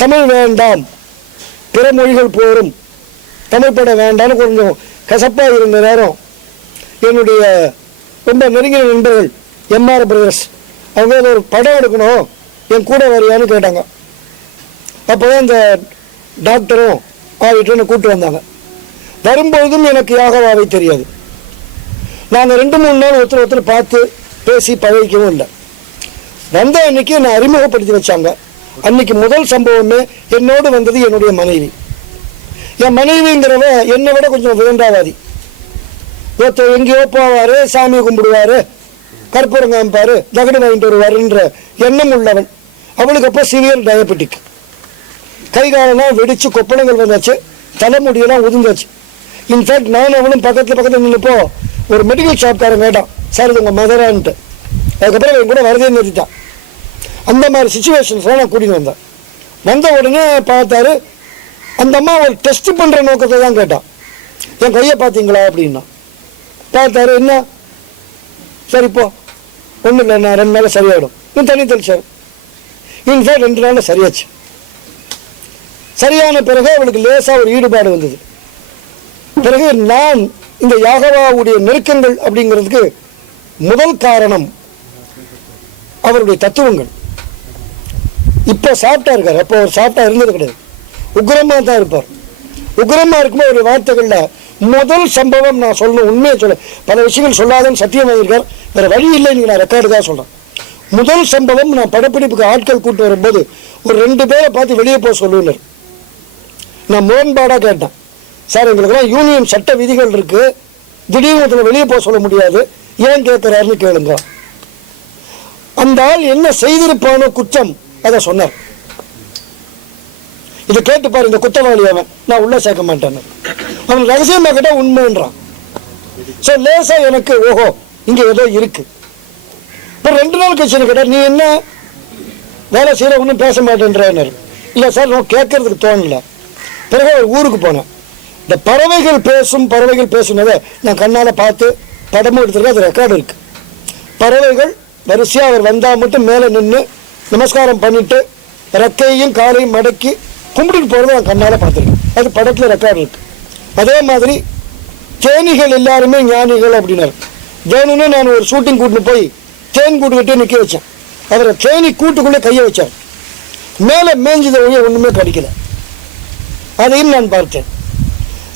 தமிழ் வேண்டாம், பிற மொழிகள் போரும், தமிழ் பட வேண்டாம்னு கொஞ்சம் கசப்பாக இருந்த நேரம் என்னுடைய ரொம்ப நெருங்கிய நண்பர்கள் எம்ஆர் பிரதர்ஸ் அவங்க ஒரு படம் எடுக்கணும், என் கூட வரையான்னு கேட்டாங்க. அப்போ தான் இந்த டாக்டரும் ஆகிட்டு கூப்பிட்டு வந்தாங்க. வரும்பொழுதும் எனக்கு யாகவாவை தெரியாது. நாங்கள் 2-3 நாள் ஒருத்தர் பார்த்து பேசி பழகிக்கவும் இல்லை. வந்த அன்னைக்கு என்னை அறிமுகப்படுத்தி வச்சாங்க. அன்னைக்கு முதல் சம்பவமே என்னோடு வந்தது என்னுடைய மனைவி. என் மனைவிங்கிறவ என்னை விட கொஞ்சம் வேண்டாவாதி. ஒருத்தர் எங்கேயோ போவார், சாமியை கும்பிடுவார், கற்பூரம் காமிப்பார், தகடு வாங்கிட்டு வருவாருன்ற எண்ணம் உள்ளவன். அவளுக்கு அப்போ சிவியர் டயபெட்டிக், கை காலெல்லாம் வெடிச்சு கொப்பளங்கள் வந்தாச்சு, தலைமுடியெல்லாம் உதிர்ந்தாச்சு. இன்ஃபேக்ட் நான் அவளும் பக்கத்தில் நின்றுப்போ ஒரு மெடிக்கல் ஷாப்காரன் கேட்டான், சார் இது உங்கள் மதரான்ட்டு. அதுக்கப்புறம் என் கூட வரதே நிறுத்திட்டான். அந்த மாதிரி சுச்சுவேஷன்ஸ்லாம் நான் கூட்டின்னு வந்தேன். வந்த உடனே பார்த்தாரு, அந்த அம்மா ஒரு டெஸ்ட் பண்ணுற நோக்கத்தை தான் கேட்டான். என் கையை பார்த்தீங்களா அப்படின்னா. பார்த்தாரு, என்ன சரிப்போ ஒன்றும் இல்லை, நான் 2 நாளில் சரியாயிடும், இன்னும் தண்ணி தெளிச்சார். இன்ஃபேக்ட் 2 நாளில் சரியாச்சு. சரியான பிறகு அவளுக்கு லேசாக ஒரு ஈடுபாடு வந்தது. பிறகு நான் இந்த யாகவாவுடைய நெருக்கங்கள் அப்படிங்கிறதுக்கு முதல் காரணம் அவருடைய தத்துவங்கள். இப்போ சாப்பிட்டா இருக்கார், அப்போ அவர் சாப்பிட்டா இருந்தது கிடையாது, உக்ரமாக தான் இருப்பார். உக்ரமாக இருக்கும்போது ஒரு வார்த்தைகளில் முதல் சம்பவம் நான் சொல்லணும், உண்மையை சொல்ல, பல விஷயங்கள் சொல்லாதன்னு சத்தியம் வாங்கியிருக்கார், வேறு வழி இல்லை, நீங்கள் நான் ரெக்கார்டுக்காக சொல்கிறேன். முதல் சம்பவம், நான் படப்பிடிப்புக்கு ஆட்கள் கூப்பிட்டு வரும்போது ஒரு 2 பேரை பார்த்து வெளியே போக சொல்லுனர். நான் முரண்பாடாக கேட்டேன், சார் எங்களுக்கெல்லாம் யூனியன் சட்ட விதிகள் இருக்குது, திடீர்னு ஒருத்தர் வெளியே போக சொல்ல முடியாது, ஏன் கேட்குறாருன்னு கேளுங்க. அந்த ஆள் என்ன செய்திருப்பானோ குற்றம் அதை சொன்னார். இதை கேட்டுப்பார், இந்த குற்றவாளி அவன், நான் உள்ள சேர்க்க மாட்டேன்னு. அவன் ரகசியமாக கேட்டால் உண்மைன்றான். ஸோ லேசாக எனக்கு ஓஹோ இங்கே ஏதோ இருக்கு. இப்போ 2 நாள் கழிச்சு கேட்டார், நீ என்ன வேலை செய்கிற, ஒன்றும் பேச மாட்டேன்றார். இல்லை சார், நான் கேட்கறதுக்கு தோணல. பிறகு ஒரு ஊருக்கு போனேன். இந்த பறவைகள் பேசுனதை நான் கண்ணால் பார்த்து படமும் எடுத்துருக்கேன், அது ரெக்கார்டு இருக்கு. பறவைகள் வரிசையாக அவர் வந்தால் மட்டும் மேலே நின்று நமஸ்காரம் பண்ணிட்டு ரெக்கையும் காலையும் மடக்கி கும்பிட்டுட்டு போகிறத நான் கண்ணால் பார்த்துருக்கேன், அது படத்தில் ரெக்கார்டு இருக்கு. அதே மாதிரி தேனிகள் எல்லாருமே ஞானிகள் அப்படின்னாரு. வேணும்னு நான் ஒரு ஷூட்டிங் கூட்டின்னு போய் தேன் கூட்டுக்கிட்டே நிற்க வச்சேன். அவரை தேனி கூட்டுக்குள்ளே கையை வச்சார், மேலே மேய்ஞ்சத ஒழிய ஒன்றுமே கிடைக்கல. அதையும் நான் பார்த்தேன்.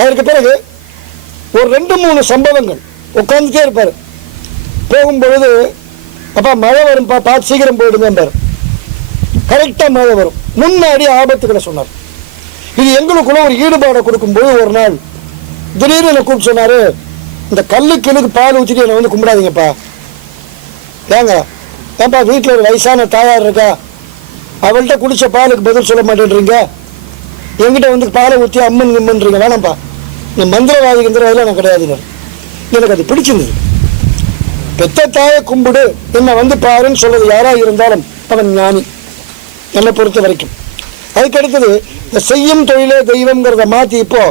அதற்கு பிறகு ஒரு 2-3 சம்பவங்கள் உட்காந்துட்டே இருப்பார். போகும்பொழுது, அப்பா மழை வரும்பா, பார்த்து சீக்கிரம் போயிடுங்க. கரெக்டாக மழை வரும், முன்னாடி ஆபத்துக்களை சொன்னார். இது எங்களுக்குள்ள ஒரு ஈடுபாடை கொடுக்கும்போது ஒரு நாள் திடீர்னு என்னை கூப்பிட்டு சொன்னார், இந்த கல்லுக்கு பால் ஊற்றிட்டு என்னை வந்து கும்பிடாதீங்கப்பா. ஏன்பா வீட்டில் ஒரு வயசான தாயார் இருக்கா, அவள்கிட்ட குடித்த பாலுக்கு பதில் சொல்ல மாட்டேன்றீங்க, என்கிட்ட வந்து பாலை ஊற்றி அம்மன் கிம்மன்றீங்க, வேணாம்ப்பா, நீ மந்திரவாதிங்கிறதெல்லாம் நான் கிடையாதுங்க. எனக்கு அது பிடிச்சிருந்தது. பெத்த தாயை கும்பிடு, என்னை வந்து பாருன்னு சொல்றது யாராக இருந்தாலும் அவன் ஞானி, என்னை பொறுத்த வரைக்கும். அதுக்கடுத்தது இந்த செய்யும் தொழிலே தெய்வம்ங்கிறத மாற்றி இப்போ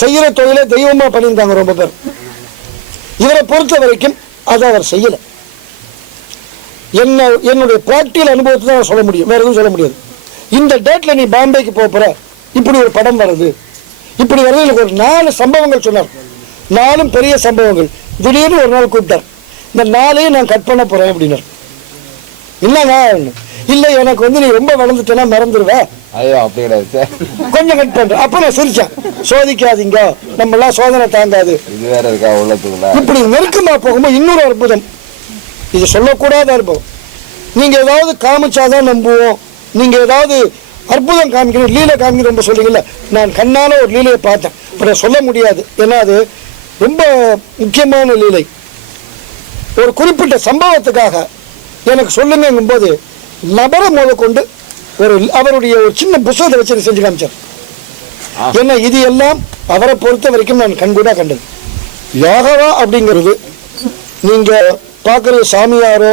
செய்கிற தொழிலே தெய்வமாக பண்ணியிருக்காங்க ரொம்ப பேர். இவரை பொறுத்த வரைக்கும் அதை அவர் செய்யலை. என்னுடைய பிராக்டிகல் அனுபவத்தை தான் சொல்ல முடியும், வேற எதுவும் சொல்ல முடியாது. இந்த டேட்டில் நீ பாம்பேக்கு போகிற, இப்படி ஒரு படம் வருது, இப்படி வருது. எனக்கு ஒரு 4 சம்பவங்கள் சொன்னார், 4 பெரிய சம்பவங்கள். திடீர்னு ஒரு நாள் கூப்பிட்டார், இந்த 4ஐயும் நான் கட் பண்ண போகிறேன் அப்படின்னார். இல்லைங்க, இல்லை எனக்கு வந்து நீ ரொம்ப வளர்ந்துட்டேன்னா மறந்துடுவேன், கொஞ்சம் கட் பண்ணுறேன். அப்போ நான் சிரிச்சேன், சோதிக்காதீங்க, நம்மளாம் சோதனை தாங்காது. இப்படி நெருக்கமாக போகும்போது இன்னொரு அற்புதம், இது சொல்லக்கூடாத அற்புதம். நீங்கள் ஏதாவது காமிச்சாதான் நம்புவோம், நீங்கள் ஏதாவது அற்புதம் காமிக்கணும், லீலை காமிக்கணும் ரொம்ப சொல்றீங்கல்ல. நான் கண்ணால் ஒரு லீலையை பார்த்தேன், இப்போ சொல்ல முடியாது, ஏன்னா அது ரொம்ப முக்கியமான லீலை. ஒரு குறிப்பிட்ட சம்பவத்துக்காக எனக்கு சொல்லுங்கும்போது நபரை முதற்கொண்டு அவருடைய ஒரு சின்ன புத்தகத்தை வச்சு செஞ்சு காமிச்சார். ஏன்னா இது எல்லாம் அவரை பொறுத்த வரைக்கும் நான் கண்கூடா கண்டது. யாகவா அப்படிங்கிறது நீங்கள் பார்க்குறது சாமியாரோ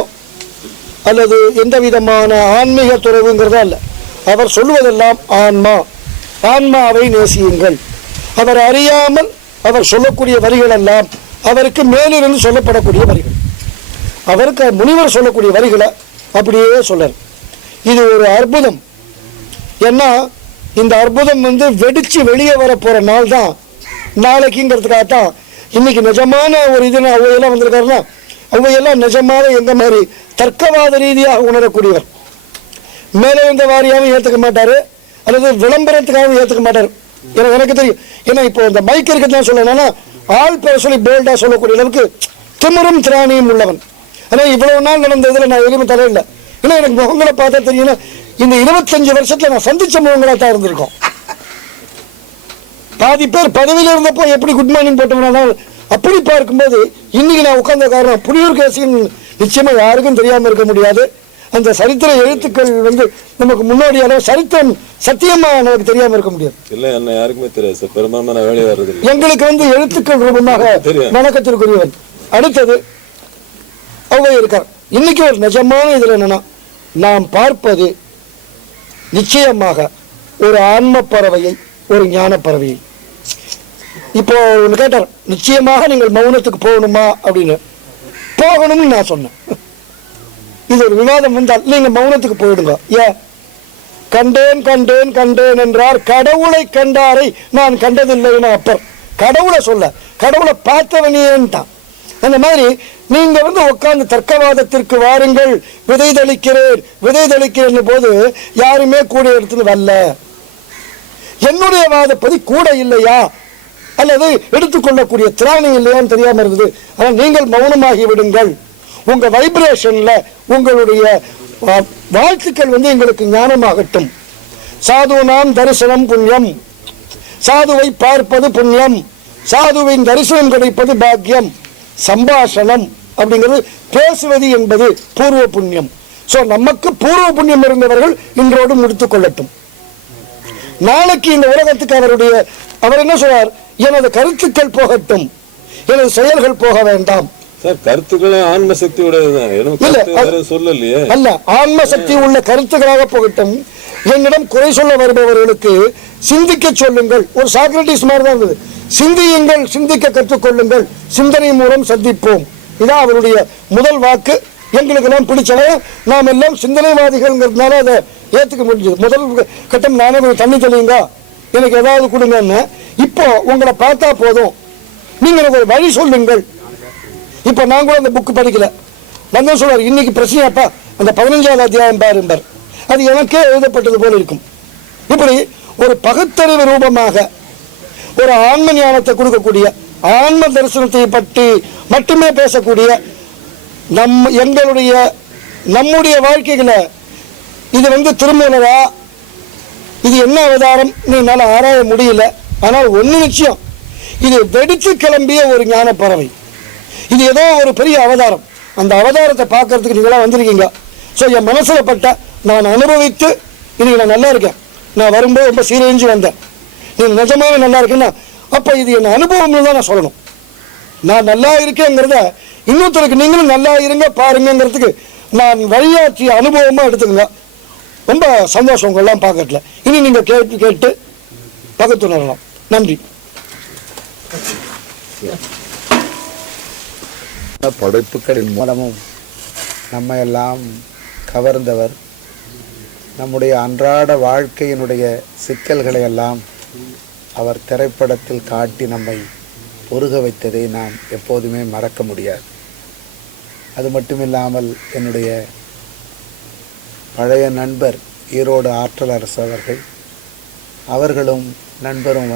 அல்லது எந்த விதமான ஆன்மீக துறவுங்கிறதா இல்லை. அவர் சொல்லுவதெல்லாம் ஆன்மாவை நேசியுங்கள். அவர் அறியாமல் அவர் சொல்லக்கூடிய வரிகள் எல்லாம் அவருக்கு மேலிருந்து சொல்லப்படக்கூடிய வரிகள். அவருக்கு முனிவர் சொல்லக்கூடிய வரிகளை அப்படியே சொல்றார். இது ஒரு அற்புதம். ஏன்னா இந்த அற்புதம் வெடிச்சு வெளியே வர போற நாள் தான் நாளைக்குங்கிறதுக்காகத்தான் இன்னைக்கு நிஜமான ஒரு இது அவையெல்லாம் வந்திருக்காருன்னா அவையெல்லாம் நிஜமாக எந்த மாதிரி தர்க்கவாத ரீதியாக உணரக்கூடியவர். மேலே வந்த வாரியாகவும் ஏற்றுக்க மாட்டாரு, அல்லது விளம்பரத்துக்காகவும் ஏற்றுக்க மாட்டார். எனக்கு தெரியும். ஏன்னா இப்போ இந்த மைக் இருக்குதான் சொல்லணும்னா ஆள் பேர சொல்லி போல்டா சொல்லக்கூடிய அளவுக்கு திமிரும் திராணியும் உள்ளவன். ஆனால் இவ்வளவு நாள் நடந்த இதில் நான் எதுவுமே தலையில்லை. ஏன்னா எனக்கு முகங்களை பார்த்தா தெரியும்னா இந்த 25 வருஷத்துல நான் சந்திச்ச முகங்களா தான் இருந்திருக்கோம். பாதி பேர் பதவியில் இருந்தப்போ எப்படி குட் மார்னிங் போட்டோம்னா அப்படி பார்க்கும்போது இன்னைக்கு நான் உட்கார்ந்த காரணம் புலியூர் கேசின் நிச்சயமா யாருக்கும் தெரியாம இருக்க முடியாது. அந்த சரித்திர எழுத்துக்கள் நமக்கு முன்னாடி சரித்திரம் சத்தியமா நமக்கு தெரியாம இருக்க முடியாது. இல்ல என்ன யாருக்குமே தெரியாது சார். பெரும்பான்மை நான் வேலையை வர்றது எங்களுக்கு எழுத்துக்கள் ரூபமாக வணக்கத்திற்குரியவன். அடுத்தது அவங்க இருக்கார். இன்னைக்கு ஒரு நிஜமான இதுல என்னன்னா நாம் பார்ப்பது நிச்சயமாக ஒரு ஆன்ம பறவையை, ஒரு ஞான பறவையை. இப்போ ஒன்று கேட்டார், நிச்சயமாக நீங்கள் மௌனத்துக்கு போகணுமா அப்படின்னு. போகணும்னு நான் சொன்னேன். இது ஒரு விவாதம் வந்தால் நீங்க மௌனத்துக்கு போயிடுங்க. ஏன்? கண்டேன் கண்டேன் கண்டேன் என்றார், கடவுளை கண்டாரை நான் கண்டதில்லைன்னு அப்பர். கடவுளை சொல்ல, கடவுளை பார்த்தவனேன்ட்டான். அந்த மாதிரி நீங்க உட்கார்ந்து தர்க்கவாதத்திற்கு வாருங்கள், விதை தெளிக்கிறேன் போது யாருமே கூட எடுத்துன்னு வரல. என்னுடைய வாதப்பதி கூட இல்லையா அல்லது எடுத்துக்கொள்ளக்கூடிய திராணி இல்லையான்னு தெரியாம இருக்குது. ஆனால் நீங்கள் மௌனமாகி விடுங்கள். உங்க வைப்ரேஷன்ல உங்களுடைய வாழ்த்துக்கள் எங்களுக்கு ஞானமாகட்டும். சாதுனாம் தரிசனம் புண்ணியம், சாதுவை பார்ப்பது புண்ணியம், சாதுவின் தரிசனம் கிடைப்பது பாக்கியம். சம்பாஷணம் அப்படிங்கிறது பேசுவது என்பது பூர்வ புண்ணியம். சோ நமக்கு பூர்வ புண்ணியம் இருந்தவர்கள் இன்றோடு முடித்துக் கொள்ளட்டும். நாளைக்கு இந்த உலகத்துக்கு அவர் என்ன சொல்றார்? எனது கருத்துக்கள் போகட்டும், எனது செயல்கள் போக வேண்டாம். கருத்துக்களே ஆன்ம சக்தி அல்ல, ஆன்ம சக்தி உள்ள கருத்துக்களாக போகட்டும். என்னிடம் குறை சொல்ல வருபவர்களுக்கு சிந்திக்க சொல்லுங்கள். ஒரு சாக்ரட்டிஸ் மாதிரி தான் இருந்தது. சிந்தியுங்கள், சிந்திக்க கற்றுக்கொள்ளுங்கள், சிந்தனை மூலம் சந்திப்போம். இதான் அவருடைய முதல் வாக்கு. எங்களுக்கு எல்லாம் பிடிச்சவ, நாம் எல்லாம் சிந்தனைவாதிகள்ங்கிறதுனால அதை ஏற்றுக்க முடிஞ்சது. முதல் கட்டம் நானே தண்ணி தெளியுங்க, எனக்கு ஏதாவது கொடுங்கன்னு. இப்போ உங்களை பார்த்தா போதும், நீங்க எனக்கு ஒரு வழி சொல்லுங்கள். இப்போ நான் கூட அந்த புக்கு படிக்கல. நான் சொல்றாரு, இன்னைக்கு பிரச்சனையாப்பா அந்த 15வது அத்தியாயம் பாருங்கள், அது எனக்கே எழுதப்பட்டது போல இருக்கும். இப்படி ஒரு பகுத்தறிவு ரூபமாக ஒரு ஆன்ம ஞானத்தை கொடுக்கக்கூடிய, ஆன்ம தரிசனத்தை பற்றி மட்டுமே பேசக்கூடிய நம்முடைய வாழ்க்கைகளை இது திருமூலரா, இது என்ன அவதாரம் என்னால ஆராய முடியல. ஆனால் ஒண்ணு நிச்சயம், இது வெடித்து கிளம்பிய ஒரு ஞான பறவை. இது ஏதோ ஒரு பெரிய அவதாரம். அந்த அவதாரத்தை பார்க்கறதுக்கு நீங்களாம் வந்திருக்கீங்க. ஸோ என் மனசுல பட்ட, நான் அனுபவித்து இன்னைக்கு நான் நல்லா இருக்கேன். நான் வரும்போது ரொம்ப சீரழிஞ்சு வந்தேன். நீ நிஜமாவே நல்லா இருக்குன்னா அப்ப இது என் அனுபவம்னு தான் நான் சொல்லணும். நான் நல்லா இருக்கேங்கிறத இன்னொருத்தருக்கு நீங்களும் நல்லா இருங்க பாருங்கிறதுக்கு நான் வழியாற்றிய அனுபவமா எடுத்துக்கங்க. ரொம்ப சந்தோஷம் உங்களெல்லாம் பார்க்கறதுல. இனி நீங்க கேட்டு பகுத்துணரலாம். நன்றி. படைப்புகளின் மூலமும் நம்ம எல்லாம் கவர்ந்தவர். நம்முடைய அன்றாட வாழ்க்கையினுடைய சிக்கல்களை எல்லாம் அவர் திரைப்படத்தில் காட்டி நம்மை உருக வைத்ததை நாம் எப்போதுமே மறக்க முடியாது. அது மட்டுமில்லாமல் என்னுடைய பழைய நண்பர் ஈரோடு ஆற்றல் அரசு அவர்களும் நண்பரும்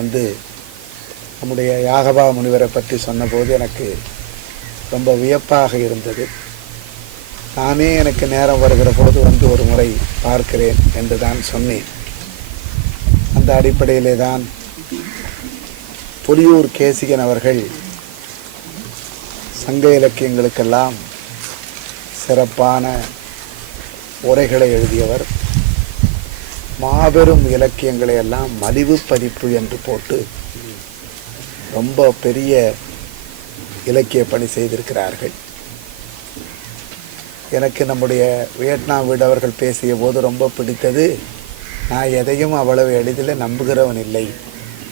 நம்முடைய யாகபா முனிவரை பற்றி சொன்னபோது எனக்கு ரொம்ப வியப்பாக இருந்தது. நானே எனக்கு நேரம் வருகிற பொழுது ஒரு முறை பார்க்கிறேன் என்று தான் சொன்னேன். அந்த அடிப்படையிலே தான் புலியூர் கேசிகன் அவர்கள் சங்க இலக்கியங்களுக்கெல்லாம் சிறப்பான உரைகளை எழுதியவர். மாபெரும் இலக்கியங்களை எல்லாம் மலிவு பதிப்பு என்று போட்டு ரொம்ப பெரிய இலக்கிய பணி செய்திருக்கிறார்கள். எனக்கு நம்முடைய வியட்நாம் வீடு அவர்கள் பேசிய போது ரொம்ப பிடித்தது, நான் எதையும் அவ்வளவு எளிதில் நம்புகிறவன் இல்லை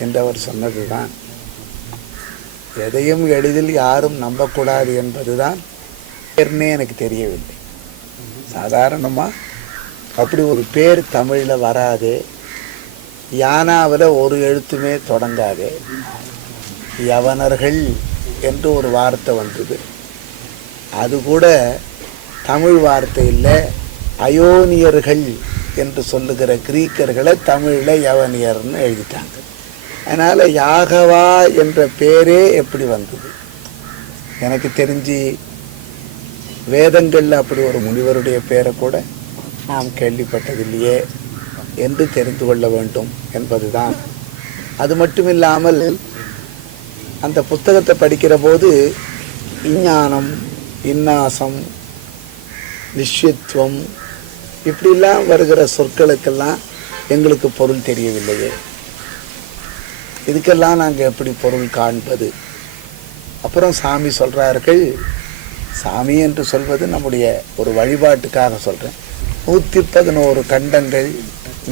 என்று அவர் சொன்னது தான். எதையும் எளிதில் யாரும் நம்பக்கூடாது என்பது தான் பேர்னே எனக்கு தெரியவில்லை. சாதாரணமாக அப்படி ஒரு பேர் தமிழில் வராது, யானாவில் ஒரு எழுத்துமே தொடங்காது. யவனர்கள் என்று ஒரு வார்த்தை வந்தது. அது கூட தமிழ் வார்த்தை இல்லை, அயோனியர்கள் என்று சொல்லுகிற கிரீக்கர்களை தமிழில் யவனியர்னு எழுதிட்டாங்க. அதனால் யாகவா என்ற பேரே எப்படி வந்தது? எனக்கு தெரிஞ்சு வேதங்களில் அப்படி ஒரு முனிவருடைய பேரை கூட நாம் கேள்விப்பட்டதில்லையே என்று தெரிந்து கொள்ள வேண்டும் என்பதுதான். அது மட்டும் இல்லாமல் அந்த புத்தகத்தை படிக்கிற போது விஞ்ஞானம், இன்னாசம், நிஷ்யத்துவம் இப்படிலாம் வருகிற சொற்களுக்கெல்லாம் எங்களுக்கு பொருள் தெரியவில்லையே, இதுக்கெல்லாம் நாங்கள் எப்படி பொருள் காண்பது? அப்புறம் சாமி சொல்கிறார்கள், சாமி என்று சொல்வது நம்முடைய ஒரு வழிபாட்டுக்காக சொல்கிறேன், 111 கண்டங்கள்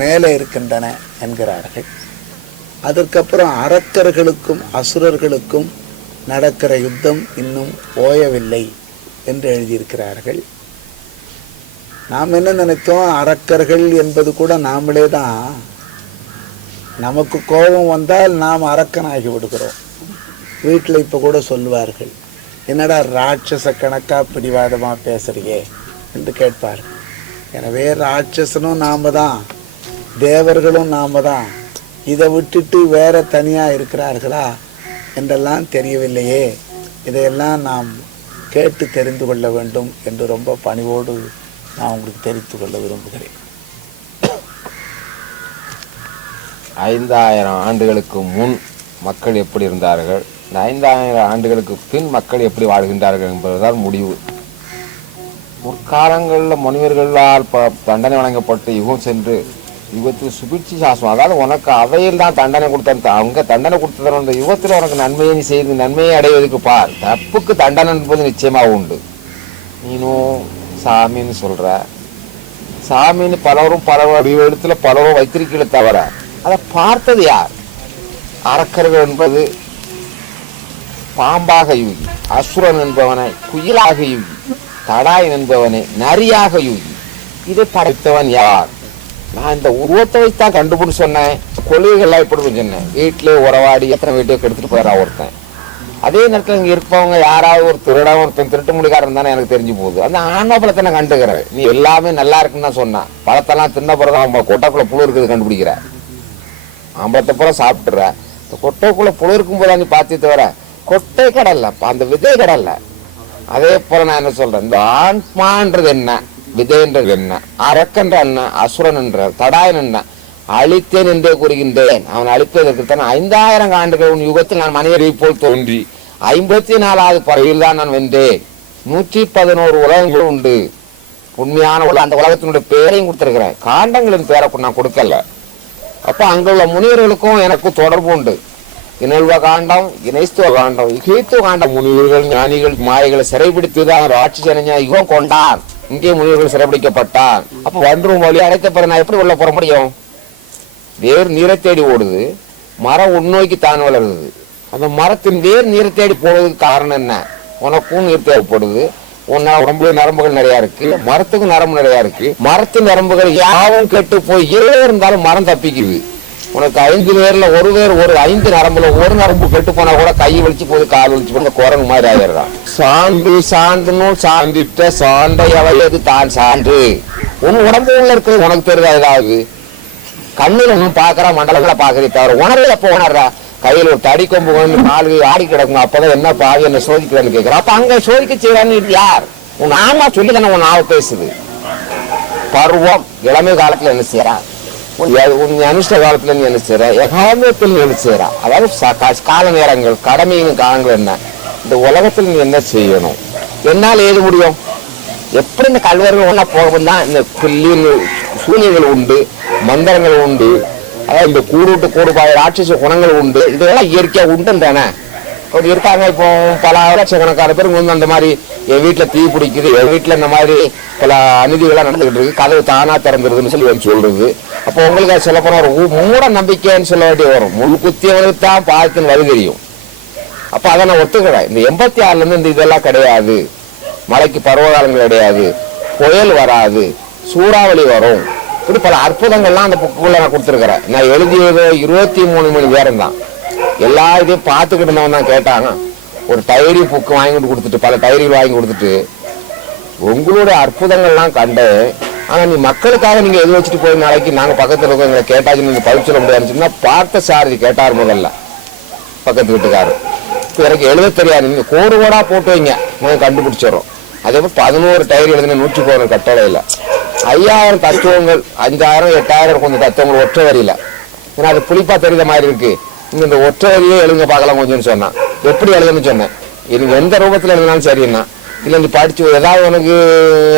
மேலே இருக்கின்றன என்கிறார்கள். அதற்கப்புறம் அரக்கர்களுக்கும் அசுரர்களுக்கும் நடக்கிற யுத்தம் இன்னும் ஓயவில்லை என்று எழுதியிருக்கிறார்கள். நாம் என்ன நினைத்தோம், அரக்கர்கள் என்பது கூட நாமளே தான். நமக்கு கோபம் வந்தால் நாம் அரக்கனாகி விடுகிறோம். வீட்டில் இப்போ கூட சொல்லுவார்கள், என்னடா ராட்சச கணக்காக பிடிவாதமாக பேசுறியே என்று கேட்பார்கள். எனவே ராட்சசனும் நாம் தான், தேவர்களும் நாம் தான். இதை விட்டுட்டு வேற தனியாக இருக்கிறார்களா என்றெல்லாம் தெரியவில்லையே. இதையெல்லாம் நாம் கேட்டு தெரிந்து கொள்ள வேண்டும் என்று ரொம்ப பணிவோடு நான் உங்களுக்கு தெரிவித்து கொள்ள விரும்புகிறேன். 5000 ஆண்டுகளுக்கு முன் மக்கள் எப்படி இருந்தார்கள், இந்த 5000 ஆண்டுகளுக்கு பின் மக்கள் எப்படி வாழ்கின்றார்கள் என்பதுதான் முடிவு. முற்காலங்களில் முனிவர்களால் தண்டனை வழங்கப்பட்டு யுகம் சென்று யுகத்தில் சுபிட்சி சாசனம், அதாவது உனக்கு அவையில் தான் தண்டனை கொடுத்த, அவங்க தண்டனை கொடுத்தது அந்த யுகத்தில் உனக்கு நன்மையை நீ செய்து நன்மையை அடைவதற்கு பார். தப்புக்கு தண்டனை என்பது நிச்சயமாக உண்டு. நீனும் சாமின்னு சொல்கிற, சாமின்னு பலரும் பல இடத்துல பலரும் வைத்திருக்கீங்களே தவிர அதை பார்த்தது யார்? அரக்கர்கள் என்பது பாம்பாக யூகி, அசுரன் என்பவனை குயிலாக யூகி, தடாயன் என்பவனை நரியாக யூகி. இதை படைத்தவன் யார்? நான் இந்த உருவத்தை வைத்தான் கண்டுபிடிச்சு சொன்னேன். கொள்கைகள்லாம் இப்படி சொன்னேன். வீட்டிலே உறவாடி எத்தனை வீட்டையோ கெடுத்துட்டு போயிடா ஒருத்தன். அதே நேரத்தில் இங்கே இருப்பவங்க யாராவது ஒரு திருடம், ஒருத்தன் திருட்டு முடிக்காரன் தானே எனக்கு தெரிஞ்சு போகுது. அந்த ஆன்மா பழத்தை நான் கண்டுக்கிறேன். நீ எல்லாமே நல்லா இருக்குன்னு தான் சொன்னான். பழத்தெல்லாம் தின்ன பிறகு அவன் கொட்டைக்குள்ள புழு இருக்குது கண்டுபிடிக்கிற. ஆம்பளத்தை பூரா சாப்பிட்டுற. இந்த கொட்டைக்குள்ள புழு இருக்கும்போது நீ பார்த்து தவிர கொட்டை கடல்ல, அந்த விதை கடல்ல. அதே போல நான் என்ன சொல்றேன், இந்த ஆன்மான்றது என்ன, விதைன்றது என்ன, அரக்கன்ற என்ன, அசுரன் என்ற, தடாயன் என்ன, அழித்தேன் என்றே கூறுகின்றேன். அவன் அழிப்பதற்குத்தான் 5000 ஆண்டுகள் யுகத்தில் நான் மனிதரை போல் தோன்றி 54வது பறவையில் தான் நான் வென்றேன். 111 உலகங்கள் உண்டு. உண்மையான அந்த உலகத்தினுடைய பேரையும் கொடுத்திருக்கிறேன். காண்டங்களின் பேரை நான் கொடுக்கல. அப்ப அங்குள்ள முனிவர்களுக்கும் எனக்கும் தொடர்பு உண்டு. இனல்வ காண்டம், இணைஸ்துவ காண்டம், இகேத்துவ காண்டம். முனிவர்கள் ஞானிகள் மாயைகளை சிறைபிடித்துதான் ராட்சச யுகம் கொண்டான். இங்கே முனிவர்கள் சிறைபிடிக்கப்பட்டான். அப்ப வன்றும் வழி அடைத்த பிறகு நான் எப்படி உள்ள போற முடியும்? வேர் நீரை தேடி ஓடுது, மரம் உன்னோக்கி தான் வளருது. அந்த மரத்தின் வேர் நீரை தேடி போடுறதுக்கு காரணம் என்ன? உனக்கும் நீர் தேவைப்படுது. உன்ன உடம்புல நரம்புகள் நிறைய இருக்கு, மரத்துக்கும் நரம்பு நிறைய இருக்கு. மரத்தின் நரம்புகள் யாவும் கெட்டு போய் இருந்தாலும் மரம் தப்பிக்குது. உனக்கு 5 வேர்ல ஒரு வேர், ஒரு 5 நரம்புல ஒரு நரம்பு கெட்டு போனா கூட கை வலிச்சு போது, கால் வலிச்சு போது குரங்கு மாதிரி ஆயிடுறான். சான்று சான்றுனும் சான்றிட்ட சான்றை அவையது தான் சான்று. உன் உடம்புல இருக்கிறது உனக்கு தெரியுதா? ஏதாவது கண்ணில் ஒன்றும் பார்க்கறா, மண்டலங்களை பார்க்கறதே தவிர உணர்வு எப்போ உணர்றா? கையில் ஒரு தடி கொம்பு கொண்டு நாலு ஆடி கிடக்கும். அப்பதான் என்ன பாவி என்ன சோதிக்கிறான்னு கேட்கிறேன். அப்ப அங்க சோதிக்க செய்யறான்னு யார்? உன் ஆமா சொல்லி தானே உன் ஆவ பேசுது. பருவம் இளமை காலத்துல என்ன செய்யறான், உன் அனுஷ்ட காலத்துல நீ என்ன செய்யற, எகாமியத்தில் நீ என்ன செய்யறா. அதாவது கால நேரங்கள், கடமையின் காலங்கள் என்ன, இந்த உலகத்தில் நீ என்ன செய்யணும், என்னால் ஏது முடியும். எப்படி இந்த கல்வர்கள் ஒன்னா போகும் தான் இந்த சூனியங்கள் உண்டு, மந்திரங்கள் உண்டு, அதாவது இந்த கூடுட்டு கூடுபாய ராட்சச குணங்கள் உண்டு. இதெல்லாம் இயற்கையா உண்டுன்றானே அப்படி இருக்காங்க. இப்போ பல லட்சக்கணக்கான பேருக்கு வந்து அந்த மாதிரி என் வீட்டில் தீ பிடிக்குது, என் வீட்டில் இந்த மாதிரி பல அநீதிகளாக நடந்துகிட்டு இருக்கு, கதவு தானா திறந்துருதுன்னு சொல்லி சொல்றது. அப்போ உங்களுக்கு அது சொல்ல போன ஒரு மூட நம்பிக்கைன்னு சொல்ல வேண்டிய வரும். முழு குத்தியவனுக்கு தான் பாதத்தின் வலு தெரியும். அப்போ அதை நான் ஒத்துக்கிறேன். இந்த 86லேருந்து இந்த இதெல்லாம் கிடையாது. மழைக்கு பருவகாலங்கள் கிடையாது, புயல் வராது, சூறாவளி வரும், இப்படி பல அற்புதங்கள்லாம் அந்த புக்குக்குள்ள நான் கொடுத்துருக்கிறேன். நான் எழுதியது 23 மணி நேரம் தான். எல்லா இதையும் பார்த்துக்கிட்டு இருந்தவன் தான் கேட்டாங்க. ஒரு டைரி புக்கு வாங்கி கொடுத்துட்டு, பல டைரிகள் வாங்கி கொடுத்துட்டு, உங்களுடைய அற்புதங்கள்லாம் கண்டு, ஆனால் நீ மக்களுக்காக நீங்கள் எது வச்சுட்டு போய் நாளைக்கு நாங்கள் பக்கத்தில் இருக்கோம் எங்களை கேட்டாச்சு நீங்கள் பதில் சொல்ல முடியாதுன்னா பார்த்த சாரதி கேட்டார் முதல்ல பக்கத்து வீட்டுக்காரர். இப்போ எனக்கு எழுத தெரியாது, நீங்கள் கோடு கோடாக போட்டு வைங்க நாங்கள் கண்டுபிடிச்சிடறோம். அதே போல் 11 டைரி எழுதின 110 கட்டளையில் 5000 தத்துவங்கள், 5000 8000 கொஞ்சம் தத்துவங்கள் ஒற்றை வரியில். ஏன்னா அது புளிப்பா தெரியுத மாதிரி இருக்கு, நீங்க இந்த ஒற்றை வரியே எழுங்க பார்க்கலாம் கொஞ்சம்னு சொன்னான். எப்படி எழுதுன்னு சொன்னேன், நீங்க எந்த ரூபத்தில் எழுதினாலும் சரின்னா, இல்லை நீ படிச்சு ஏதாவது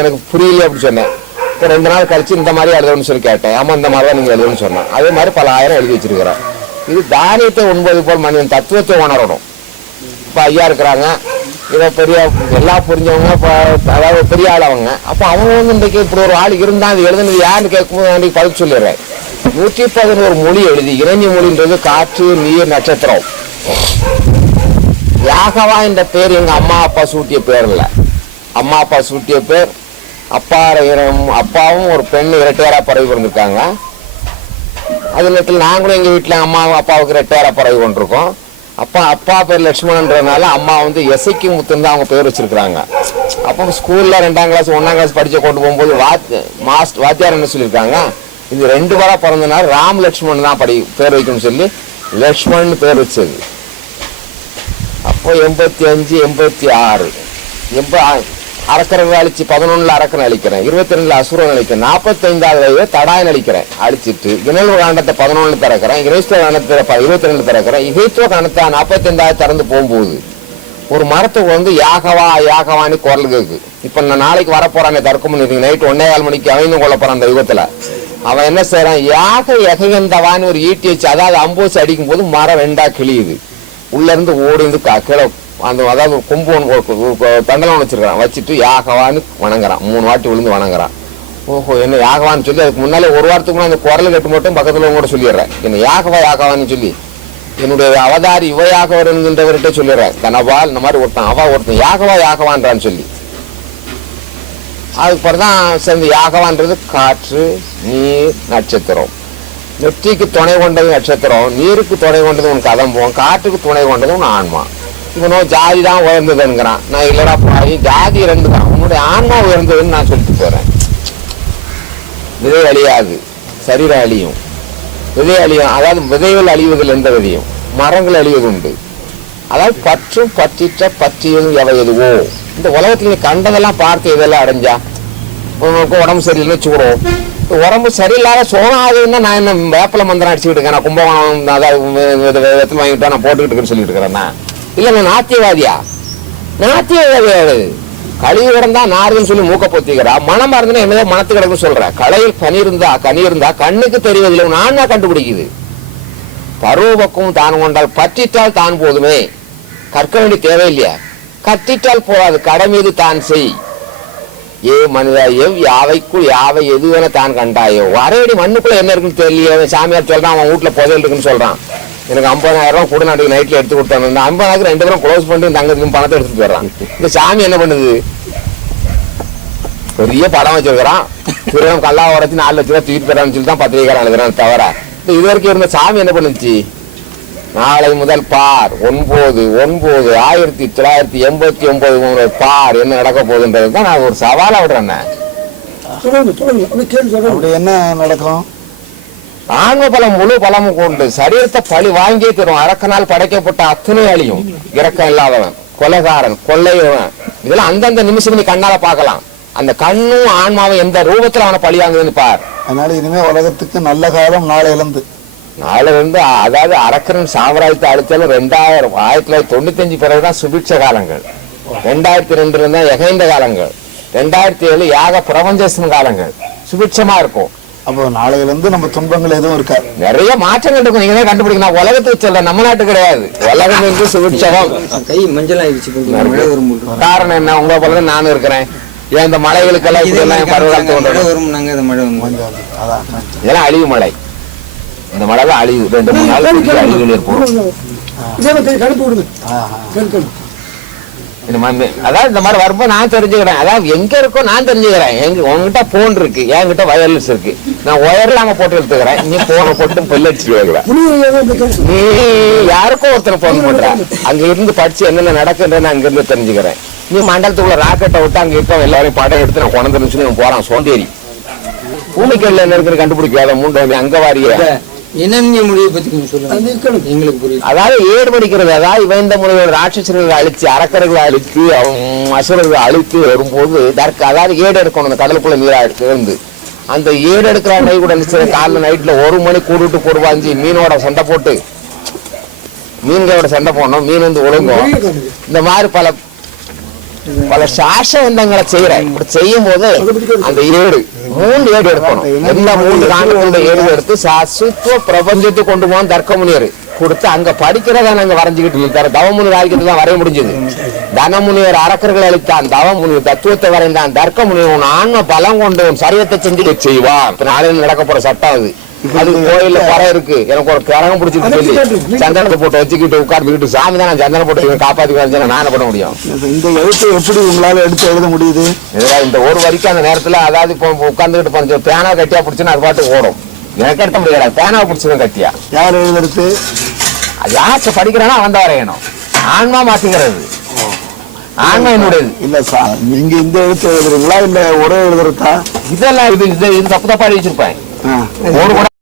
எனக்கு புரியல அப்படி சொன்னேன். இப்போ 2 நாள் கழிச்சு இந்த மாதிரி எழுதணும்னு சொல்லி கேட்டேன். ஆமா இந்த மாதிரி தான் நீங்க எழுதுன்னு சொன்னேன். அதே மாதிரி பல ஆயிரம் எழுதி வச்சிருக்கிறேன். இது தானியத்தை உண்பது போல் மனிதன் தத்துவத்தை உணரணும். இப்போ ஐயா இருக்கிறாங்க, இதை பெரிய எல்லாம் புரிஞ்சவங்க, அதாவது பெரிய ஆள் அவங்க. அப்போ அவங்க இன்றைக்கு இப்படி ஒரு ஆள் இருந்தால் அது எழுதுனது யாருன்னு கேட்கும்போது அன்றைக்கு பதில் சொல்லிடுறேன். 111 மொழி எழுதி, இறைஞ்சி மொழின்றது காற்று, நீர், நட்சத்திரம். யாகவா என்ற பேர் எங்க அம்மா அப்பா சூட்டிய பேர் இல்லை. அம்மா அப்பா சூட்டிய பேர், அப்பாவும் ஒரு பெண் இரட்டையாரா பறவை பிறந்திருக்காங்க. அது நேரத்தில் நாங்களும் எங்க வீட்டில் அம்மாவும் அப்பாவுக்கு இரட்டையாரா பறவை கொண்டிருக்கோம். அப்பா பேர் லட்சுமணன்றதுனால அம்மா எசைக்கு முத்துன்னு தான் அவங்க பேர் வச்சிருக்கிறாங்க. அப்போ ஸ்கூல்ல 2ஆம் கிளாஸ் 1ஆம் கிளாஸ் படிச்ச கொண்டு போகும்போது வாத்தியார் என்ன சொல்லியிருக்காங்க, இது 2 பேரா பிறந்தனால ராம் லட்சுமண் தான் பேர் வைக்கணும்னு சொல்லி லட்சுமண் பேர் வச்சது. அப்போ 85 86 அரக்கரை அழிச்சு 11 அரக்கனை அழிக்கிறேன், 22 அசுரன் அழிக்கிறேன், 45வது வயது தடாயன் அழிக்கிறேன், அழிச்சிட்டு இனல்வ காண்டத்தை 11 திறக்கிறேன், இறைஸ்வர காண்டத்தை 22 திறக்கிறேன், இகைத்துவ காண்டத்தை 45வது திறந்து போகும்போது ஒரு மரத்துக்கு யாகவா யாகவான்னு குரல் கேக்கு. இப்ப நான் நாளைக்கு வரப்போறான் தர்க்கம் நைட்டு 1:15 மணிக்கு அவன் கொள்ள போறான். அந்த யுகத்துல அவன் என்ன செய்யறான், யாக எகையந்தவான்னு ஒரு ஈட்டி வச்சு, அதாவது அம்போசி அடிக்கும் போது மரம் 2ஆ கிளியுது. உள்ள இருந்து ஓடி இருந்து கீழே அந்த அதாவது கொம்பு தண்டலம் வச்சிருக்கான், வச்சுட்டு யாகவான்னு வணங்குறான். 3 வாட்டி விழுந்து வணங்குறான். ஓஹோ என்ன யாகவான்னு சொல்லி அதுக்கு முன்னாலே ஒரு வாரத்துக்கு அந்த குரல் கட்டு மட்டும் பக்கத்துல கூட சொல்லிடுறேன். என்ன யாகவான்னு சொல்லி என்னுடைய அவதாரி யுவையாக வருகின்றவர்கிட்ட சொல்லிடுறேன். தனபால் இந்த மாதிரி ஒருத்தன் யாகவான்றான்னு சொல்லி. அதுக்கு பிறகுதான் சேர்ந்து யாகவான்றது காற்று, நீர், நட்சத்திரம். நெற்றிக்கு துணை கொண்டது நட்சத்திரம், நீருக்கு துணை கொண்டது உனக்கு அதம்பம், காற்றுக்கு துணை கொண்டது உன் ஆன்மா. இவனோ ஜாதி தான் உயர்ந்ததுங்கிறான். நான் இல்லடா போய் ஜாதி 2 தான், உன்னுடைய ஆன்மா உயர்ந்ததுன்னு நான் சொல்லிட்டு போறேன். விதை அழியாது, சரீரம் அழியும். விதை அழியும், அதாவது விதைகள் அழிவதில் எந்த விதையும், மரங்கள் அழிவது உண்டு. அதாவது பற்றும் பற்றிற்ற பற்றியதும் எவை எதுவோ. இந்த உலகத்துல நீ கண்டதெல்லாம் பார்த்து இதெல்லாம் அடைஞ்சா உடம்பு சரியில்லைன்னு வச்சுக்கிறோம். உடம்பு சரியில்லாத சோனாதுன்னா நான் என்ன வேப்பல மந்திரம் அடிச்சுக்கிட்டு இருக்கேன், நான் கும்பகோணம் அதாவது வாங்கிட்டா நான் போட்டுக்கிட்டு இருக்கேன்னு சொல்லிட்டு இருக்கிறேன்னா, இல்லை நான் நாத்தியவாதியா? நாத்தியவாதியாது கழிவு கிடந்தா நாருன்னு சொல்லி மூக்க பொத்திக்கிறா. மனம் மறந்துன்னா என்னதோ மனத்து கிடக்குன்னு சொல்ற. கலையில் கனி இருந்தா கண்ணுக்கு தெரிவதில்லை, நான் கண்டுபிடிக்குது. பருவபக்கம் தான் கொண்டால் பற்றிட்டால் தான் போதுமே, கற்க வேண்டிய தேவையில்லையா? கற்றிட்டால் போகாது, கடை மீது தான் செய். ஏ மனிதா யாவைக்குள் யாவை எதுவென தான் கண்டாயோ. அரையடி மண்ணுக்குள்ள என்ன இருக்குன்னு தெரியலையே. சாமியார் சொல்றான் அவன் வீட்டுல புதையல் இருக்குன்னு சொல்றான். எனக்கு 50,000 கூட நாட்டுக்கு நைட்ல எடுத்து கொடுத்தாங்க. இந்த 50,000 2 பேரும் க்ளோஸ் பண்ணிட்டு தங்கத்துக்கு பணத்தை எடுத்துட்டு போயிடறான். இந்த சாமி என்ன பண்ணுது, பெரிய படம் வச்சிருக்கிறான், திருடம் கல்லா உரைச்சு 4 லட்ச ரூபாய் தூக்கிட்டு போயிடறான்னு சொல்லி தான் பத்திரிகைக்காரன் எழுதுறான். தவிர இது வரைக்கும் இருந்த சாமி என்ன பண்ணுச்சு, நாளை முதல் பார் 9/9/1989 பார் என்ன நடக்க போகுதுன்றது தான் நான் ஒரு சவாலா விடுறேன். என்ன நடக்கும்? ஆன்ம பலம் முழு பலமும் கொண்டு சரீரத்தை பழி வாங்கியே தரும். அரக்கனால் படைக்கப்பட்ட அத்தனை அழியும். இரக்கம் இல்லாதவன், கொலைகாரன், கொள்ளையவன், இதெல்லாம் அந்தந்த நிமிஷம் நீ கண்ணால பார்க்கலாம். அந்த கண்ணும் ஆன்மாவை எந்த ரூபத்துல அவனை பழி வாங்குதுன்னு பார். அதனால இனிமே உலகத்துக்கு நல்ல காலம் நாளையிலிருந்து அதாவது அரக்கரன் சாம்ராஜ்யத்தை அழித்தாலும் 1995 பிறகுதான் சுபிட்ச காலங்கள், 2002 இருந்தா எகைந்த காலங்கள், 2007 யாக பிரபஞ்சம் காலங்கள் சுபிட்சமா இருக்கும். அப்போ நாளையிலிருந்து நம்ம துன்பங்கள் எதுவும் இருக்காது, நிறைய மாற்றங்கள் இருக்கும். நீங்க தான் கண்டுபிடிக்கணும். உலகத்துக்கு சொல்றேன், நம்ம நாட்டு கிடையாது. உலகம் வந்து சுபிட்சம். கை மஞ்சள் ஆயிடுச்சு. காரணம் என்ன, உங்க போல நானும் இருக்கிறேன். ஏன் இந்த மலைகளுக்கெல்லாம் இதெல்லாம் பருவகாலத்தை கொண்டு வரும், நாங்க இந்த மழை இதெல்லாம் அழிவு மழை. இந்த மழை தான் அழிவு. 2-3 நாள் அழிவு ஏற்படும். அதாவது இந்த மாதிரி வரும்போது நான் தெரிஞ்சுக்கிறேன். அதாவது எங்க இருக்கோ நான் தெரிஞ்சுக்கிறேன். உங்ககிட்ட போன் இருக்கு, என்கிட்ட வயர்லெஸ் இருக்கு. நான் ஒயர் இல்லாம போட்டு எடுத்துக்கிறேன். நீ போனை போட்டு பெல்லடிச்சு வைக்கிறேன். நீ யாருக்கும் ஒருத்தர் போன் பண்ற, அங்க இருந்து படிச்சு என்னென்ன நடக்குன்றன்னு அங்க இருந்து தெரிஞ்சுக்கிறேன். நீ மண்டலத்துக்குள்ள ராக்கெட்டை விட்டு அங்க இருக்க எல்லாரையும் படம் எடுத்து நான் கொண்டு நிமிஷம் போறான் சோண்டேரி. பூமிக்கல்ல என்ன இருக்குன்னு கண்டுபிடிக்காத மூன்று அங்க வாரிய இனமிய மொழியை பத்தி கொஞ்சம் சொல்லுங்க, எங்களுக்கு புரியுது. அதாவது ஏடு படிக்கிறது. அதாவது இவந்த முனிவர் ராட்சசர்களை அழிச்சு, அரக்கர்களை அழித்து, அசுரர்களை அழித்து வரும்போது அதாவது ஏடு எடுக்கணும். அந்த கடலுக்குள்ள நீரா இருந்து அந்த ஏடு எடுக்கிற கை கூட காலைல நைட்ல 1 மணி கூடுட்டு போடுவாஞ்சி மீனோட சண்டை போட்டு மீன்களோட சண்டை போடணும். மீன் வந்து ஒழுங்கும். இந்த மாதிரி பல சாசவந்தங்களை செய்யறேன். இப்படி செய்யும் போது அந்த 3 ஏடு எடுக்கணும். எல்லா 3 காண்டங்களோட ஏடு எடுத்து சாஸ்வத்துவ பிரபஞ்சத்தை கொண்டு போவோம். தர்க்க முனிவர் கொடுத்து அங்க படிக்கிறத நாங்க வரைஞ்சுக்கிட்டு இருக்காரு. தவமுனிவர் ஆகிட்டு தான் வரைய முடிஞ்சது. தனமுனிவர் அரக்கர்கள் அளித்தான், தவமுனிவர் தத்துவத்தை வரைந்தான், தர்க்க முனிவர் உன் ஆன்ம பலம் கொண்டு உன் சரீரத்தை செஞ்சு செய்வான். நாளையில் நடக்க போற சட்டம் அது. அது கோயில்ல குறை இருக்கு. எனக்கு ஒரு கரகம் பிடிச்சிட்டு சொல்லி சந்தனத்தை போட்டு வச்சுக்கிட்டு உட்கார்ந்துக்கிட்டு சாமி தான் நான் சந்தனம் போட்டு காப்பாத்தி நான் என்ன பண்ண முடியும்? இந்த எழுத்து எப்படி உங்களால எடுத்து எழுத முடியுது? இந்த ஒரு வரைக்கும் அந்த நேரத்துல அதாவது இப்போ உட்கார்ந்துக்கிட்டு கொஞ்சம் பேனா கட்டியா பிடிச்சுன்னா அது பாட்டு ஓடும். எனக்கு எடுத்த முடியாது. பேனாவை பிடிச்சதும் கட்டியா யார் எழுதுறது? அது யாச்சு படிக்கிறானா அவன் வரையணும். ஆன்மா மாத்திக்கிறது. ஆன்மா என்னுடையது இல்ல சார், நீங்க இந்த எழுத்து எழுதுறீங்களா இல்ல ஒரே எழுதுறதா? இதெல்லாம் இது தப்பு தப்பா வச்சிருப்பேன். ஒரு கூட